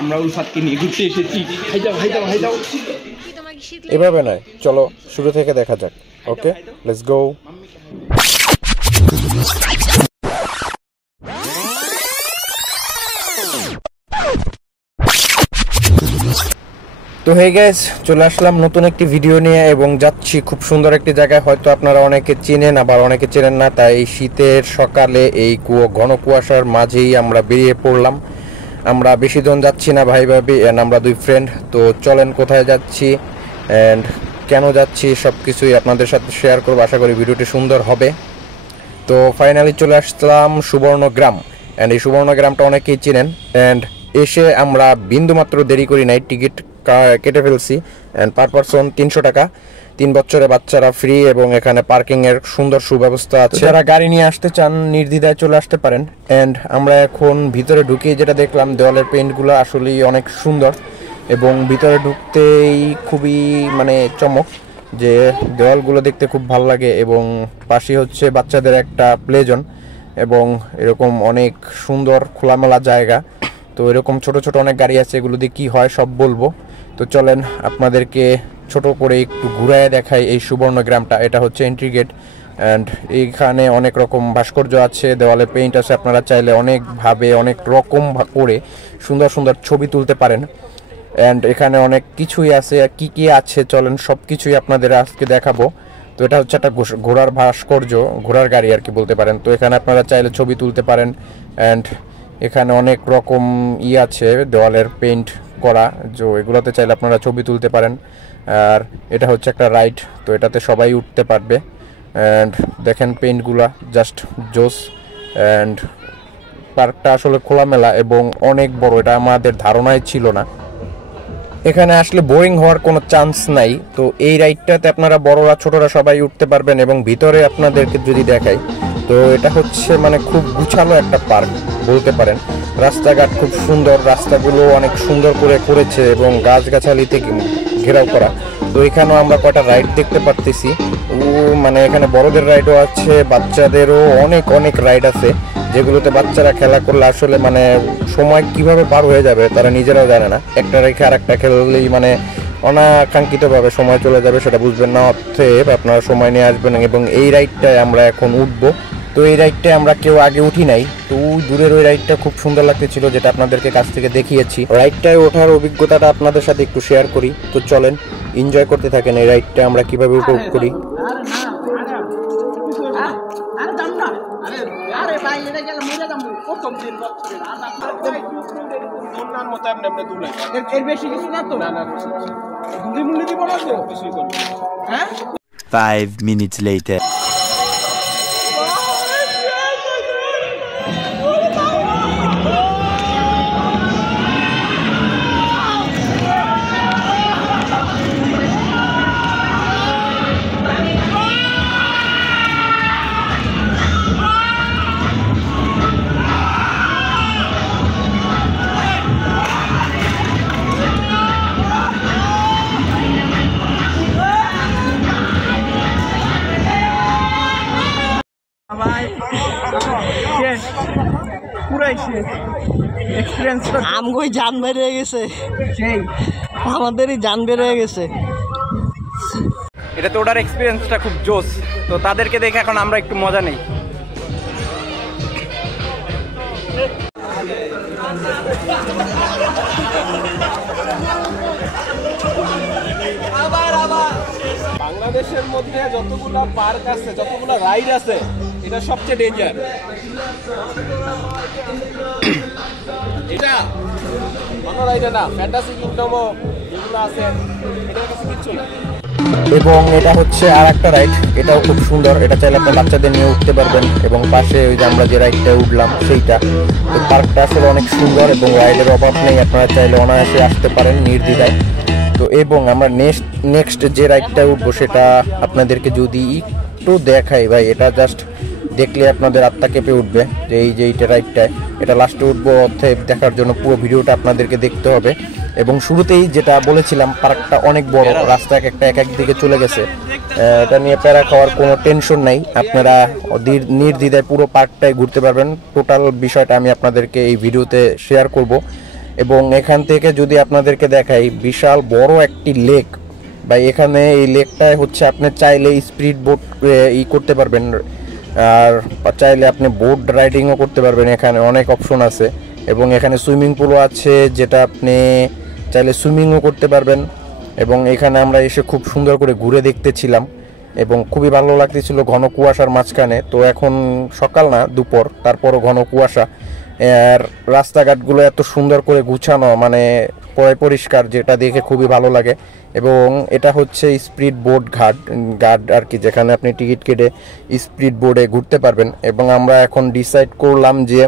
আমরা উলফাতকে নিয়ে ঘুরতে এসেছি। এভাবে নয়, চলো শুরু থেকে দেখা যাক। ওকে, লেটস গো। তো হে গাইস, চলে আসলাম নতুন একটি ভিডিও নিয়ে এবং যাচ্ছি খুব সুন্দর একটি জায়গায়। হয়তো আপনারা অনেকে চেনেন, আবার অনেকে চেনেন না। তাই এই শীতের সকালে এই ঘন কুয়াশার মাঝেই আমরা বেরিয়ে পড়লাম। আমরা বেশি জন যাচ্ছি না ভাই ভাবি, অ্যান্ড আমরা দুই ফ্রেন্ড। তো চলেন কোথায় যাচ্ছি অ্যান্ড কেন যাচ্ছি সব কিছুই আপনাদের সাথে শেয়ার করবো। আশা করি ভিডিওটি সুন্দর হবে। তো ফাইনালি চলে আসলাম সুবর্ণগ্রাম, অ্যান্ড এই সুবর্ণগ্রামটা অনেকেই চিনেন। অ্যান্ড এসে আমরা বিন্দুমাত্র দেরি করি নাই, টিকিট কেটে ফেলছি। অ্যান্ড পার পারসন 300 টাকা, 3 বছরের বাচ্চারা ফ্রি, এবং এখানে পার্কিংয়ের সুন্দর সুব্যবস্থা আছে। যারা গাড়ি নিয়ে আসতে চান নির্দ্বিধায় চলে আসতে পারেন। অ্যান্ড আমরা এখন ভিতরে ঢুকিয়ে যেটা দেখলাম, দেওয়ালের পেইন্টগুলো আসলেই অনেক সুন্দর, এবং ভিতরে ঢুকতেই খুবই চমক যে দেওয়ালগুলো দেখতে খুব ভালো লাগে। এবং পাশে হচ্ছে বাচ্চাদের একটা প্লে জোন, এবং এরকম অনেক সুন্দর খোলামেলা জায়গা। তো এরকম ছোট ছোট অনেক গাড়ি আছে, এগুলো দিয়ে কী হয় সব বলবো। তো চলেন আপনাদেরকে ছোট করে একটু ঘুরায় দেখাই এই সুবর্ণগ্রামটা। এটা হচ্ছে এন্ট্রি গেট, অ্যান্ড এইখানে অনেক রকম ভাস্কর্য আছে, দেওয়ালে পেইন্ট আছে। আপনারা চাইলে অনেকভাবে অনেক রকম করে সুন্দর সুন্দর ছবি তুলতে পারেন। অ্যান্ড এখানে অনেক কিছুই আছে, কি কি আছে চলেন সব কিছুই আপনাদের আজকে দেখাবো। তো এটা হচ্ছে একটা ঘোড়ার ভাস্কর্য, ঘোড়ার গাড়ি আর কি বলতে পারেন। তো এখানে আপনারা চাইলে ছবি তুলতে পারেন। অ্যান্ড এখানে অনেক রকম আছে দেওয়ালের পেইন্ট করা, যে এগুলোতে চাইলে আপনারা ছবি তুলতে পারেন। আর এটা হচ্ছে একটা রাইড, তো এটাতে সবাই উঠতে পারবে। অ্যান্ড দেখেন পেইন্টগুলা জাস্ট জোস। অ্যান্ড পার্কটা আসলে খোলামেলা এবং অনেক বড়, এটা আমাদের ধারণায় ছিল না। এখানে আসলে বোরিং হওয়ার কোনো চান্স নাই। তো এই রাইডটাতে আপনারা বড়রা ছোটরা সবাই উঠতে পারবেন। এবং ভিতরে আপনাদেরকে যদি দেখাই, তো এটা হচ্ছে খুব গুছালো একটা পার্ক বলতে পারেন। রাস্তাঘাট খুব সুন্দর, রাস্তাগুলো অনেক সুন্দর করে করেছে এবং গাছগাছালিতে ঘেরাও করা। তো এখানেও আমরা কটা রাইড দেখতে পারতেছি। এখানে বড়দের রাইডও আছে, বাচ্চাদেরও অনেক অনেক রাইড আছে, যেগুলোতে বাচ্চারা খেলা করলে আসলে সময় কিভাবে পার হয়ে যাবে তারা নিজেরাও জানে না। একটা রেখে আর একটা খেললেই অনাকাঙ্ক্ষিতভাবে সময় চলে যাবে, সেটা বুঝবেন না। অতএব আপনারা সময় নিয়ে আসবেন। এবং এই রাইডটায় আমরা এখন উঠবো। তো এই রাইডটায় আমরা কেউ আগে উঠি নাই। তো দূরের ওই রাইডটা খুব সুন্দর লাগতেছিল, যেটা আপনাদেরকে কাছ থেকে দেখিয়েছি। রাইডটায় ওঠার অভিজ্ঞতাটা আপনাদের সাথে একটু শেয়ার করি। তো চলেন এনজয় করতে থাকেন এই রাইডটা আমরা কিভাবে উপভোগ করি। Five minutes later. আমগোই জান বের হয়ে গেছে, সেই আমাদেরই জান বের হয়ে গেছে। এটা তো ওটার এক্সপিরিয়েন্সটা খুব জোস। তো তাদেরকে দেখে এখন আমরা একটু মজা নেই। বাংলাদেশের মধ্যে যতগুলো পার্ক আছে, যতগুলো রাইড আছে, এটা সবচেয়ে ডেঞ্জার। এটা কোনো রাইড না, ফ্যান্টাসি কিংডমও যেগুলো আছে এটার কাছে কিচ্ছু না। এবং এটা হচ্ছে আর একটা রাইড, এটাও খুব সুন্দর। এটা চাইলে আপনার বাচ্চাদের নিয়ে উঠতে পারবেন। এবং পাশে ওই যে আমরা যে রাইডটা উঠলাম সেইটা। তো পার্কটা আসলে অনেক সুন্দর এবং রাইডের অভাব নেই, আপনারা চাইলে অনায়াসে আসতে পারেন নির্দ্বিধায়। তো এবং আমরা নেক্সট যে রাইডটা উঠবো সেটা আপনাদেরকে যদি একটু দেখাই ভাই, এটা জাস্ট দেখলে আপনাদের আত্মা কেঁপে উঠবে যে এইটা রাইডটায় এটা লাস্টে উঠবো। অর্থাৎ দেখার জন্য পুরো ভিডিওটা আপনাদেরকে দেখতে হবে। এবং শুরুতেই যেটা বলেছিলাম পার্কটা অনেক বড়, রাস্তা এক এক দিকে চলে গেছে। এটা নিয়ে প্যারা খাওয়ার কোনো টেনশন নাই, আপনারা নির্দ্বিধায় পুরো পার্কটাই ঘুরতে পারবেন। টোটাল বিষয়টা আমি আপনাদেরকে এই ভিডিওতে শেয়ার করব। এবং এখান থেকে যদি আপনাদেরকে দেখাই, বিশাল বড় একটি লেক বা এখানে এই লেকটায় হচ্ছে আপনি চাইলে স্পিড বোট করতে পারবেন, আর চাইলে আপনি বোট রাইডিংও করতে পারবেন। এখানে অনেক অপশন আছে এবং এখানে সুইমিং পুলও আছে, যেটা আপনি চাইলে সুইমিংও করতে পারবেন। এবং এখানে আমরা এসে খুব সুন্দর করে ঘুরে দেখতেছিলাম এবং খুবই ভালো লাগতেছিল ঘন কুয়াশার মাঝখানে। তো এখন সকাল না, দুপুর, তারপরও ঘন কুয়াশা। আর রাস্তাঘাটগুলো এত সুন্দর করে গুছানো, মানে পরিষ্কার, যেটা দেখে খুবই ভালো লাগে। এবং এটা হচ্ছে স্পিড বোট ঘাট আর কি, যেখানে আপনি টিকিট কেটে স্পিড বোটে ঘুরতে পারবেন। এবং আমরা এখন ডিসাইড করলাম যে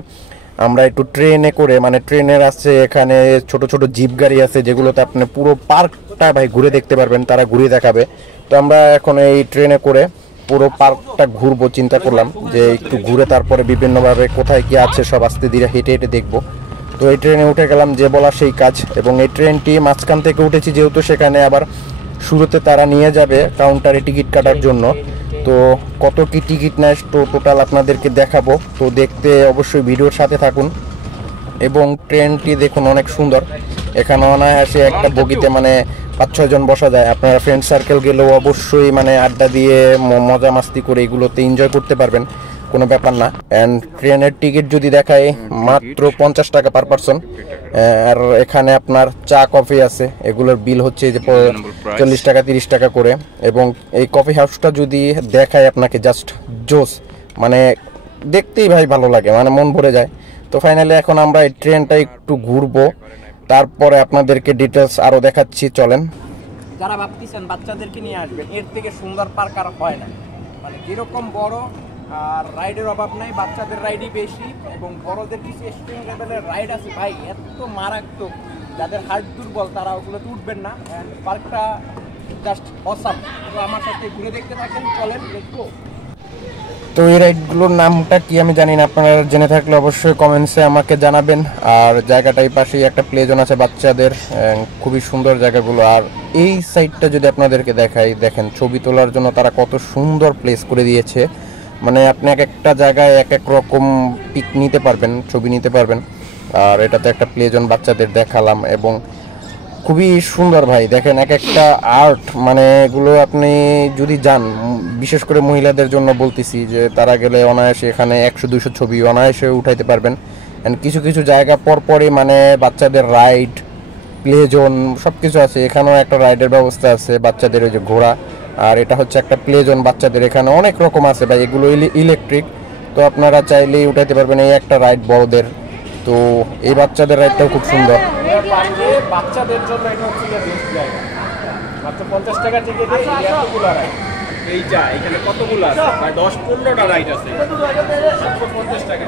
আমরা একটু ট্রেনে করে, মানে ট্রেনের আছে এখানে ছোট ছোট জিপ গাড়ি আছে, যেগুলোতে আপনি পুরো পার্কটা ভাই ঘুরে দেখতে পারবেন, তারা ঘুরে দেখাবে। তো আমরা এখন এই ট্রেনে করে পুরো পার্কটা ঘুরবো, চিন্তা করলাম যে একটু ঘুরে তারপরে বিভিন্নভাবে কোথায় কি আছে সব আস্তে ধীরে হেঁটে হেঁটে দেখবো। তো এই ট্রেনে উঠে গেলাম, যে বলা সেই কাজ। এবং এই ট্রেনটি মাঝখান থেকে উঠেছি, যেহেতু সেখানে আবার শুরুতে তারা নিয়ে যাবে কাউন্টারে টিকিট কাটার জন্য। তো কত কি টিকিট নেয় তো টোটাল আপনাদেরকে দেখাবো, তো দেখতে অবশ্যই ভিডিওর সাথে থাকুন। এবং ট্রেনটি দেখুন অনেক সুন্দর, এখানে অনায়াসে একটা বগিতে মানে 5-6 জন বসা যায়। আপনারা ফ্রেন্ড সার্কেল গেলেও অবশ্যই মানে আড্ডা দিয়ে মজা মাস্তি করে এগুলোতে এনজয় করতে পারবেন, কোনো ব্যাপার না। অ্যান্ড ট্রেনের টিকিট যদি দেখায় মাত্র 50 টাকা পার পারসন। আর এখানে আপনার চা কফি আছে, এগুলোর বিল হচ্ছে যে 40 টাকা 30 টাকা করে। এবং এই কফি হাউসটা যদি দেখায় আপনাকে, জাস্ট জোস, মানে দেখতেই ভাই ভালো লাগে, মানে মন ভরে যায়। তো ফাইনালি এখন আমরা এই ট্রেনটা একটু ঘুরবো, তারপরে আপনাদেরকে ডিটেলস আরও দেখাচ্ছি, চলেন। যারা ভাবতেছেন বাচ্চাদেরকে নিয়ে আসবেন, এর থেকে সুন্দর পার্ক আর হয় না। মানে যেরকম বড়, আর রাইডের অভাব নাই, বাচ্চাদের রাইডই বেশি এবং বড়দের কিছু এক্সট্রিম লেভেলের রাইড আছে ভাই, এত মারাত্মক, যাদের হার্ট দুর্বল তারা ওগুলোতে উঠবেন না। অ্যান্ড পার্কটা জাস্ট অসাম। তো আমার সাথে ঘুরে দেখতে থাকেন, চলেন দেখবো। তো এই রাইডগুলোর নামটা কি আমি জানি না, আপনারা জেনে থাকলে অবশ্যই কমেন্টসে আমাকে জানাবেন। আর জায়গাটাই পাশেই একটা প্লে জোন আছে বাচ্চাদের, খুবই সুন্দর জায়গাগুলো। আর এই সাইডটা যদি আপনাদেরকে দেখাই, দেখেন ছবি তোলার জন্য তারা কত সুন্দর প্লেস করে দিয়েছে। মানে আপনি এক একটা জায়গায় এক এক রকম পিক নিতে পারবেন, ছবি নিতে পারবেন। আর এটাতে একটা প্লে জোন বাচ্চাদের দেখালাম এবং খুবই সুন্দর ভাই, দেখেন এক একটা আর্ট, মানে এগুলো আপনি যদি যান, বিশেষ করে মহিলাদের জন্য বলতেছি, যে তারা গেলে অনায়াসে এখানে 100-200 ছবি অনায়াসে উঠাইতে পারবেন। অ্যান্ড কিছু কিছু জায়গা পরপরই মানে বাচ্চাদের রাইড, প্লে জোন সব কিছু আছে। এখানেও একটা রাইডের ব্যবস্থা আছে বাচ্চাদের, ওই যে ঘোড়া। আর এটা হচ্ছে একটা প্লে জোন বাচ্চাদের, এখানে অনেক রকম আছে ভাই, এগুলো ইলেকট্রিক। তো আপনারা চাইলেই উঠাইতে পারবেন। এই একটা রাইড বড়দের, তো এই বাচ্চাদের রাইডটাও খুব সুন্দর। বাচ্চাদের জন্য এটা হচ্ছে বেস্ট জায়গা, মাত্র 50 টাকা টিকিটে এতগুলো রাইড। এইটা এখানে কতগুলো আছে, প্রায় 10-15টা রাইড আছে মাত্র 50 টাকা।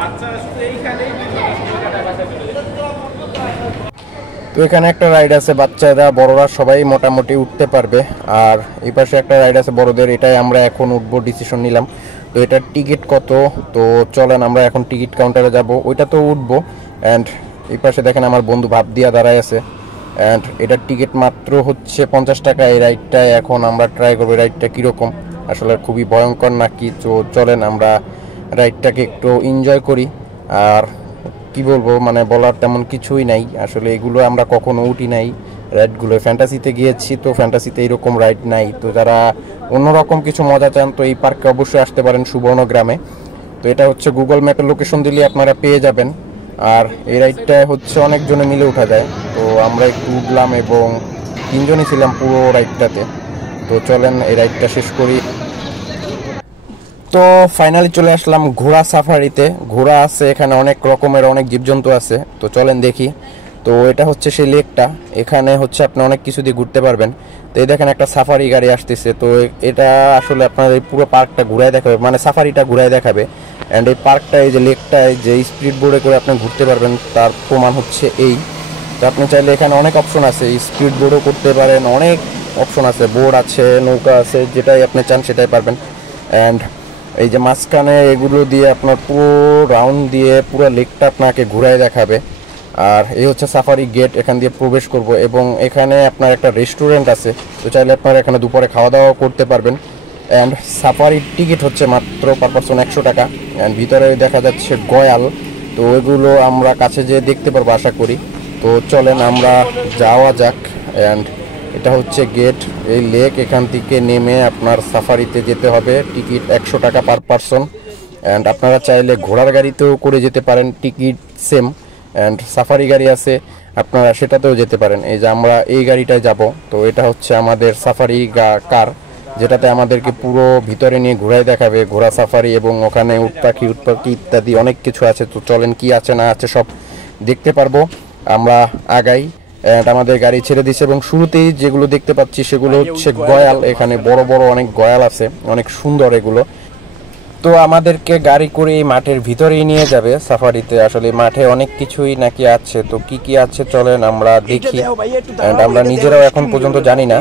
বাচ্চারা শুধু এইখানেই তো এখানে একটা রাইড আছে বাচ্চারা, বড়রা সবাই মোটামুটি উঠতে পারবে। আর এই পাশে একটা রাইড আছে বড়দের, এটাই আমরা এখন উঠবো, ডিসিশন নিলাম। তো এটার টিকিট কত, তো চলেন আমরা এখন টিকিট কাউন্টারে যাব, ওইটা তো উঠবো। অ্যান্ড এই পাশে দেখেন আমার বন্ধু ভাব দিয়া দাঁড়ায় আছে। অ্যান্ড এটার টিকিট মাত্র হচ্ছে 50 টাকা। এই রাইডটা এখন আমরা ট্রাই করবো, রাইডটা কীরকম, আসলে খুবই ভয়ঙ্কর নাকি। তো চলেন আমরা রাইডটাকে একটু এনজয় করি। আর কি বলবো, মানে বলার তেমন কিছুই নাই, আসলে এগুলো আমরা কখনো উঠি নাই রাইডগুলো। ফ্যান্টাসিতে গিয়েছি, তো ফ্যান্টাসিতে এইরকম রাইড নাই। তো যারা অন্যরকম কিছু মজা চান, তো এই পার্কে অবশ্যই আসতে পারেন, সুবর্ণগ্রামে। তো এটা হচ্ছে গুগল ম্যাপের লোকেশন দিলে আপনারা পেয়ে যাবেন। আর এই রাইডটা হচ্ছে অনেকজনে মিলে উঠা যায়। তো আমরা একটু উঠলাম এবং 3 জনই ছিলাম পুরো রাইডটাতে। তো চলেন এই রাইডটা শেষ করি। তো ফাইনালি চলে আসলাম ঘোড়া সাফারিতে। ঘোড়া আছে এখানে, অনেক রকমের অনেক জীবজন্তু আছে। তো চলেন দেখি। তো এটা হচ্ছে সেই লেকটা, এখানে হচ্ছে আপনি অনেক কিছু দিয়ে ঘুরতে পারবেন। তো এই দেখেন একটা সাফারি গাড়ি আসতেছে। তো এটা আসলে আপনার এই পুরো পার্কটা ঘুরায় দেখাবে, মানে সাফারিটা ঘুরায় দেখাবে। অ্যান্ড এই পার্কটা, এই যে লেকটায় যে স্পিড বোর্ডে করে আপনি ঘুরতে পারবেন, তার প্রমাণ হচ্ছে এই। তো আপনি চাইলে এখানে অনেক অপশন আছে, স্পিড বোর্ডও করতে পারেন, অনেক অপশন আছে, বোর্ড আছে, নৌকা আছে, যেটাই আপনি চান সেটাই পারবেন। অ্যান্ড এই যে মাঝখানে এগুলো দিয়ে আপনার পুরো রাউন্ড দিয়ে পুরো লেকটা আপনাকে ঘুরায় দেখাবে। আর এই হচ্ছে সাফারি গেট, এখান দিয়ে প্রবেশ করব এবং এখানে আপনার একটা রেস্টুরেন্ট আছে, তো চাইলে আপনারা এখানে দুপুরে খাওয়া দাওয়া করতে পারবেন। অ্যান্ড সাফারির টিকিট হচ্ছে মাত্র পার পারসন 100 টাকা। অ্যান্ড ভিতরে দেখা যাচ্ছে গয়াল, তো ওইগুলো আমরা কাছে যেয়ে দেখতে পারবো আশা করি। তো চলেন আমরা যাওয়া যাক। অ্যান্ড এটা হচ্ছে গেট, এই লেক, এখান থেকে নেমে আপনার সাফারিতে যেতে হবে, টিকিট 100 টাকা পার পারসন। অ্যান্ড আপনারা চাইলে ঘোড়ার গাড়িতেও করে যেতে পারেন, টিকিট সেম। অ্যান্ড সাফারি গাড়ি আছে, আপনারা সেটাতেও যেতে পারেন। এই যে আমরা এই গাড়িটায় যাব, তো এটা হচ্ছে আমাদের সাফারি কার, যেটাতে আমাদেরকে পুরো ভিতরে নিয়ে ঘোরায় দেখাবে, ঘোড়া সাফারি, এবং ওখানে উট পাখি ইত্যাদি অনেক কিছু আছে। তো চলেন কি আছে না আছে সব দেখতে পারবো। আমরা আগাই। অ্যান্ড আমাদের গাড়ি ছেড়ে দিচ্ছে এবং শুরুতেই যেগুলো দেখতে পাচ্ছি সেগুলো হচ্ছে গয়াল। এখানে বড় বড় অনেক গয়াল আছে, অনেক সুন্দর এগুলো। তো আমাদেরকে গাড়ি করে এই মাঠের ভিতরেই নিয়ে যাবে সাফারিতে। আসলে মাঠে অনেক কিছুই নাকি আছে, তো কি কি আছে চলেন আমরা দেখি। অ্যান্ড আমরা নিজেরাও এখন পর্যন্ত জানি না,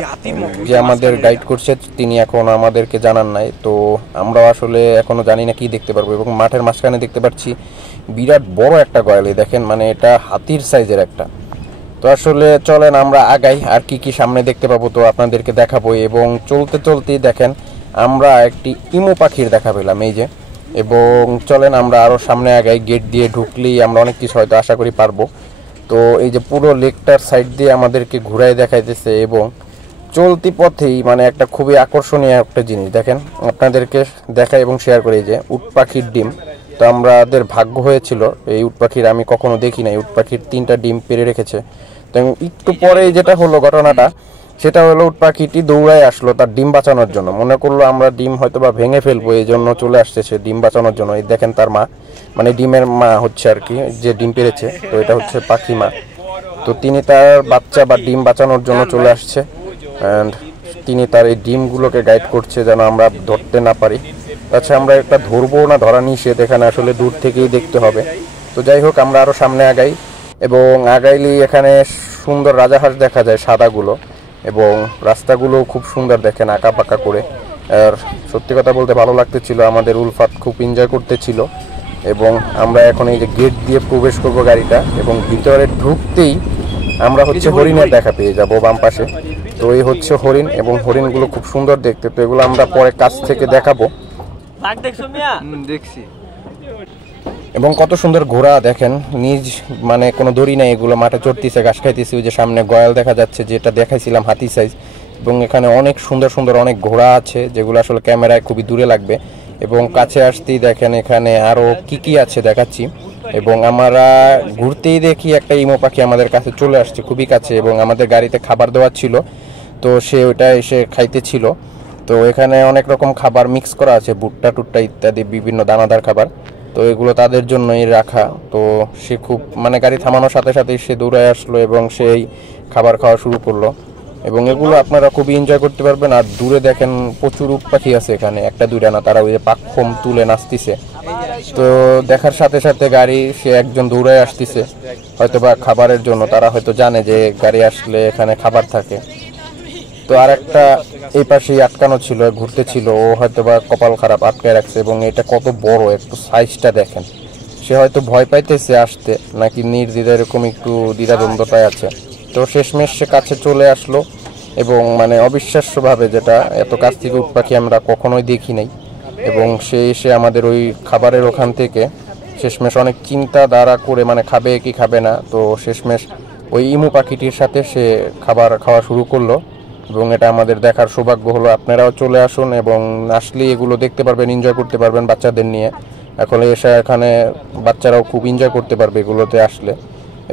যে আমাদের গাইড করছে তিনি এখন আমাদেরকে জানান নাই, তো আমরাও আসলে এখনো জানি না কি দেখতে পারবো। এবং মাঠের মাঝখানে দেখতে পাচ্ছি বিরাট বড় একটা গয়াল, দেখেন, মানে এটা হাতির সাইজের একটা। তো আসলে চলেন আমরা আগাই, আর কি কি সামনে দেখতে পাবো তো আপনাদেরকে দেখাবো। এবং চলতে চলতেই দেখেন আমরা একটি ইমু পাখির দেখা পেলাম, এই যে। এবং চলেন আমরা আরও সামনে আগাই, গেট দিয়ে ঢুকলেই আমরা অনেক কিছু হয়তো আশা করি পারবো। তো এই যে পুরো লেকটার সাইড দিয়ে আমাদেরকে ঘুরাই দেখাইতেছে, এবং চলতি পথেই মানে একটা খুবই আকর্ষণীয় একটা জিনিস দেখেন, আপনাদেরকে দেখাই এবং শেয়ার করি। যে উট পাখির ডিম, তো আমাদের ভাগ্য হয়েছিল এই উট পাখির, আমি কখনো দেখি নাই, উট পাখির 3টা ডিম পেড়ে রেখেছে। তো একটু পরে যেটা হলো ঘটনাটা, সেটা হলো উট পাখিটি দৌড়ায় আসলো তার ডিম বাঁচানোর জন্য, মনে করলো আমরা ডিম হয়তো বা ভেঙে ফেলবো, এই জন্য চলে আসছে সে ডিম বাঁচানোর জন্য। এই দেখেন তার মা, মানে ডিমের মা হচ্ছে আর কি, যে ডিম পেড়েছে, তো এটা হচ্ছে পাখি মা। তো তিনি তার বাচ্চা বা ডিম বাঁচানোর জন্য চলে আসছে। অ্যান্ড তিনি তার এই ডিমগুলোকে গাইড করছে যেন আমরা ধরতে না পারি। আচ্ছা, আমরা একটা ধরবো না, ধরা নিষেধ এখানে, আসলে দূর থেকেই দেখতে হবে। তো যাই হোক, আমরা আরও সামনে আগাই, এবং আগাইলেই এখানে সুন্দর রাজাহাঁস দেখা যায় সাদাগুলো, এবং রাস্তাগুলো খুব সুন্দর দেখেন, আঁকা পাকা করে। আর সত্যি কথা বলতে ভালো লাগতেছিল, আমাদের উলফাত খুব এনজয় করতেছিল। এবং আমরা এখন এই যে গেট দিয়ে প্রবেশ করব গাড়িটা, এবং ভিতরে ঢুকতেই আমরা হচ্ছে হরিণের দেখা পেয়ে যাব বাম পাশে। তো এই হচ্ছে হরিণ, এবং হরিণগুলো খুব সুন্দর দেখতে। তো এগুলো আমরা পরে কাছ থেকে দেখাবো। দেখছি। এবং কত সুন্দর ঘোড়া দেখেন, নিজ মানে কোনো দড়ি নাই, এগুলো মাঠে চড়তেছে, ঘাস খাইতেছে। ওই যে সামনে গয়াল দেখা যাচ্ছে, যেটা দেখাইছিলাম হাতি সাইজ। এবং এখানে অনেক সুন্দর সুন্দর অনেক ঘোড়া আছে, যেগুলো আসলে ক্যামেরায় খুবই দূরে লাগবে। এবং কাছে আসতেই দেখেন এখানে আরও কি কি আছে দেখাচ্ছি। এবং আমরা ঘুরতেই দেখি একটা ইমো পাখি আমাদের কাছে চলে আসছে, খুবই কাছে। এবং আমাদের গাড়িতে খাবার দেওয়া ছিল, তো সে ওইটা এসে খাইতেছিল। তো এখানে অনেক রকম খাবার মিক্স করা আছে, ভুট্টা টুট্টা ইত্যাদি বিভিন্ন দানাদার খাবার, তো এগুলো তাদের জন্যই রাখা। তো সে খুব মানে গাড়ি থামানোর সাথে সাথেই সে দৌড়ায় আসলো এবং সেই খাবার খাওয়া শুরু করলো। এবং এগুলো আপনারা খুবই এনজয় করতে পারবেন। আর দূরে দেখেন প্রচুর উট পাখি আছে এখানে, একটা দুইটা না, তারা ওই যে পাখম তুলে নাচতেছে। তো দেখার সাথে সাথে গাড়ি সে একজন দৌড়ায় আসতেছে, হয়তো বা খাবারের জন্য, তারা হয়তো জানে যে গাড়ি আসলে এখানে খাবার থাকে। তো আর একটা এই পাশেই আটকানো ছিল, ঘুরতে ছিল, ও হয়তো বা কপাল খারাপ আটকায় রাখছে। এবং এটা কত বড়, একটু সাইজটা দেখেন। সে হয়তো ভয় পাইতেছে আসতে, নাকি নির্দ্বিধা এরকম একটু দ্বিধাদ্বন্দ্বতায় আছে। তো শেষমেশ সে কাছে চলে আসলো, এবং মানে অবিশ্বাস্যভাবে, যেটা এত কাছ থেকে উট পাখি আমরা কখনোই দেখি নাই। এবং সে এসে আমাদের ওই খাবারের ওখান থেকে শেষমেশ অনেক চিন্তা দ্বারা করে, মানে খাবে কি খাবে না, তো শেষমেশ ওই ইমু পাখিটির সাথে সে খাবার খাওয়া শুরু করলো। এবং এটা আমাদের দেখার সৌভাগ্য হলো। আপনারাও চলে আসুন, এবং আসলে এগুলো দেখতে পারবেন, এনজয় করতে পারবেন বাচ্চাদের নিয়ে। এখন এসে এখানে বাচ্চারাও খুব এনজয় করতে পারবে এগুলোতে আসলে।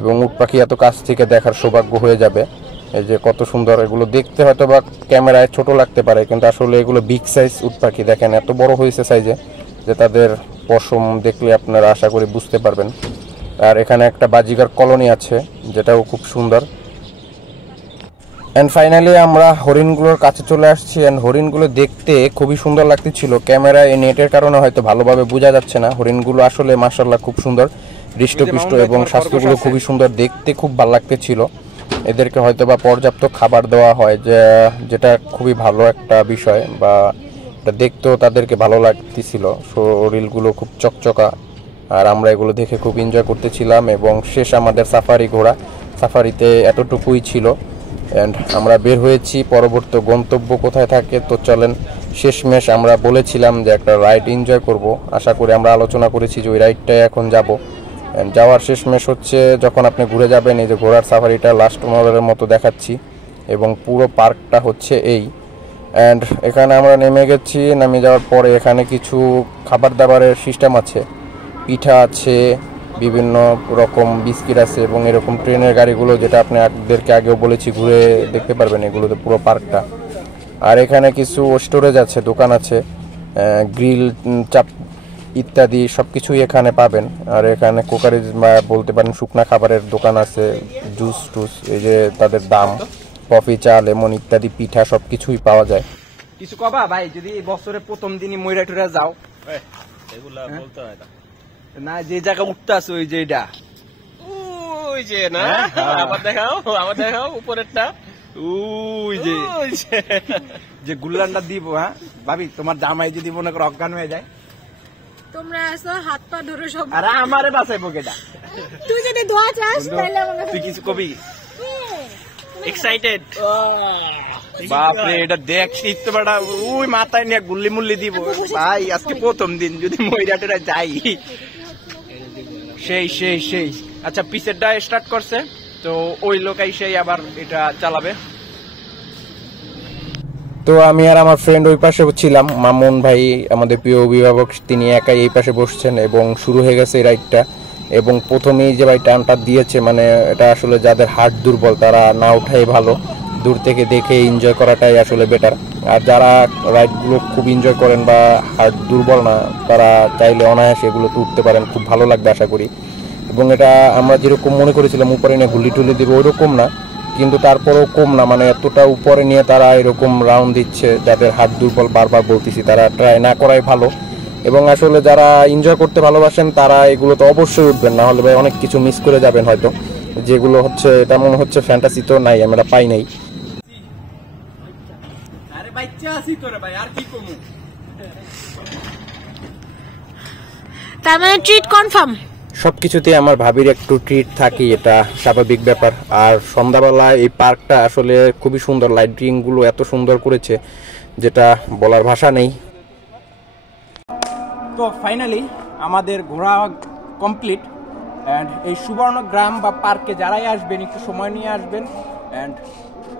এবং উট পাখি এত কাছ থেকে দেখার সৌভাগ্য হয়ে যাবে। এই যে কত সুন্দর, এগুলো দেখতে হয়তো বা ক্যামেরায় ছোট লাগতে পারে, কিন্তু আসলে এগুলো বিগ সাইজ উট পাখি। দেখেন এত বড় হয়েছে সাইজে, যে তাদের পশম দেখলে আপনারা আশা করি বুঝতে পারবেন। আর এখানে একটা বাজিগার কলোনি আছে, যেটাও খুব সুন্দর। অ্যান্ড ফাইনালি আমরা হরিণগুলোর কাছে চলে আসছি। অ্যান্ড হরিণগুলো দেখতে খুবই সুন্দর লাগতেছিল, ক্যামেরায় নেটের কারণে হয়তো ভালোভাবে বোঝা যাচ্ছে না। হরিণগুলো আসলে মাশাআল্লাহ খুব সুন্দর, হৃষ্টপুষ্ট, এবং স্বাস্থ্যগুলো খুবই সুন্দর, দেখতে খুব ভালো লাগতেছিল। এদেরকে হয়তো বা পর্যাপ্ত খাবার দেওয়া হয়, যেটা খুবই ভালো একটা বিষয়, বা এটা দেখতেও তাদেরকে ভালো লাগতেছিল। শরীরগুলো খুব চকচকা, আর আমরা এগুলো দেখে খুব এনজয় করতেছিলাম এবং শেষ আমাদের সাফারি ঘোরা। সাফারিতে এতটুকুই ছিল অ্যান্ড আমরা বের হয়েছি। পরবর্তী গন্তব্য কোথায় থাকে তো চলেন, শেষমেশ আমরা বলেছিলাম যে একটা রাইড এনজয় করব। আশা করি আমরা আলোচনা করেছি যে ওই রাইডটায় এখন যাব। যাওয়ার শেষমেশ হচ্ছে যখন আপনি ঘুরে যাবেন, এই যে ঘোড়ার সাফারিটা লাস্ট মডেলের মতো দেখাচ্ছি এবং পুরো পার্কটা হচ্ছে এই। অ্যান্ড এখানে আমরা নেমে গেছি। নেমে যাওয়ার পরে এখানে কিছু খাবার দাবারের সিস্টেম আছে, পিঠা আছে, বিভিন্ন রকম বিস্কিট আছে এবং এরকম ট্রেনের গাড়িগুলো, যেটা আপনাদেরকে আগেও বলেছি, ঘুরে দেখতে পারবেন এগুলোতে পুরো পার্কটা। আর এখানে কিছু স্টোরেজ আছে, দোকান আছে, গ্রিল, চাপ ইত্যাদি সব কিছুই এখানে পাবেন। আর এখানে কোকারিজ বা বলতে পারেন শুকনা খাবারের দোকান আছে, জুস টুস, এই যে তাদের দাম, কফি, চা, লেমন ইত্যাদি, পিঠা সব কিছুই পাওয়া যায়। কিছু কবা ভাই, যদি এই বছরের প্রথম দিনই ময়রা টুরা যাও? এগুলা বলতে হয় না। না, যে জায়গা উঠতে আছে ওই যে এটা, ওই যে না, আবার দেখাও উপরেরটা, ওই যে গুল্লানটা দিব। হ্যাঁ ভাবি, তোমার জামাই যদি মনে করো অজ্ঞান হয়ে যায়, তোমরা আসো হাত পা ধরে সব, আর আমারে বাঁচাইবো কেটা? তুই যদি দোয়া চাস তাহলে মনে তুই কিছু কবি? এক্সাইটেড। বাপরে, এটা দেখছি তো বেটা, ওই মাথায় নিয়ে গুল্লি মুল্লি দিব ভাই। আজকে প্রথম দিন, যদি ময়রাটেরা যাই, সেই সেই সেই। আচ্ছা, পিসেরটা স্টার্ট করছে তো ওই লোকাই সেই আবার এটা চালাবে। তো আমি আর আমার ফ্রেন্ড ওই পাশে ছিলাম। মামুন ভাই, আমাদের প্রিয় অভিভাবক, তিনি একাই এই পাশে বসছেন এবং শুরু হয়ে গেছে এই রাইডটা। এবং প্রথমেই যে ভাই টানটা দিয়েছে, মানে এটা আসলে যাদের হার্ট দুর্বল তারা না ওঠাই ভালো, দূর থেকে দেখে এনজয় করাটাই আসলে বেটার। আর যারা রাইডগুলো খুব এনজয় করেন বা হার্ট দুর্বল না, তারা চাইলে অনায়াসে এগুলোতে উঠতে পারেন, খুব ভালো লাগবে আশা করি। এবং এটা আমরা যেরকম মনে করেছিলাম উপরে নিয়ে গুলি টুলি দেবে, ওইরকম না, কিন্তু তারপরেও কম না, মানে এতটা উপরে নিয়ে তারা এরকম রাউন্ড দিচ্ছে। যাদের হাত দুর্বল, বারবার বলতেছি, তারা ট্রাই না করাই ভালো। এবং আসলে যারা এনজয় করতে ভালোবাসেন তারা এগুলো তো অবশ্যই উঠবেন, না হলে ভাই অনেক কিছু মিস করে যাবেন হয়তো। যেগুলো হচ্ছে, এটা মনে হচ্ছে ফ্যান্টাসি তো নাই, আমরা পাই নাই। আরে বাচ্চা আছি তোরে ভাই, আর কি করব? তার মানে ট্রিট কনফার্ম। সবকিছুতে আমার ভাবির একটু ট্রিট থাকে, এটা স্বাভাবিক ব্যাপার। আর সন্ধ্যাবেলা এই পার্কটা আসলে খুবই সুন্দর, লাইটিং গুলো এত সুন্দর করেছে যেটা বলার ভাষা নেই। তো ফাইনালি আমাদের ঘোরা কমপ্লিট। অ্যান্ড এই সুবর্ণগ্রাম বা পার্কে যারাই আসবেন, একটু সময় নিয়ে আসবেন। অ্যান্ড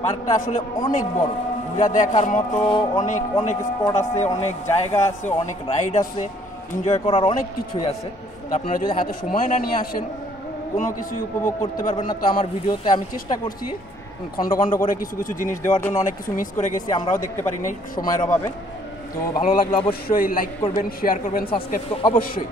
পার্কটা আসলে অনেক বড়, ঘুরা দেখার মতো অনেক অনেক স্পট আছে, অনেক জায়গা আছে, অনেক রাইড আছে, এনজয় করার অনেক কিছুই আছে। তো আপনারা যদি হাতে সময় না নিয়ে আসেন, কোনো কিছুই উপভোগ করতে পারবেন না। তো আমার ভিডিওতে আমি চেষ্টা করছি খণ্ড খণ্ড করে কিছু কিছু জিনিস দেওয়ার জন্য, অনেক কিছু মিস করে গেছি, আমরাও দেখতে পারি নাই সময়ের অভাবে। তো ভালো লাগলে অবশ্যই লাইক করবেন, শেয়ার করবেন, সাবস্ক্রাইব তো অবশ্যই।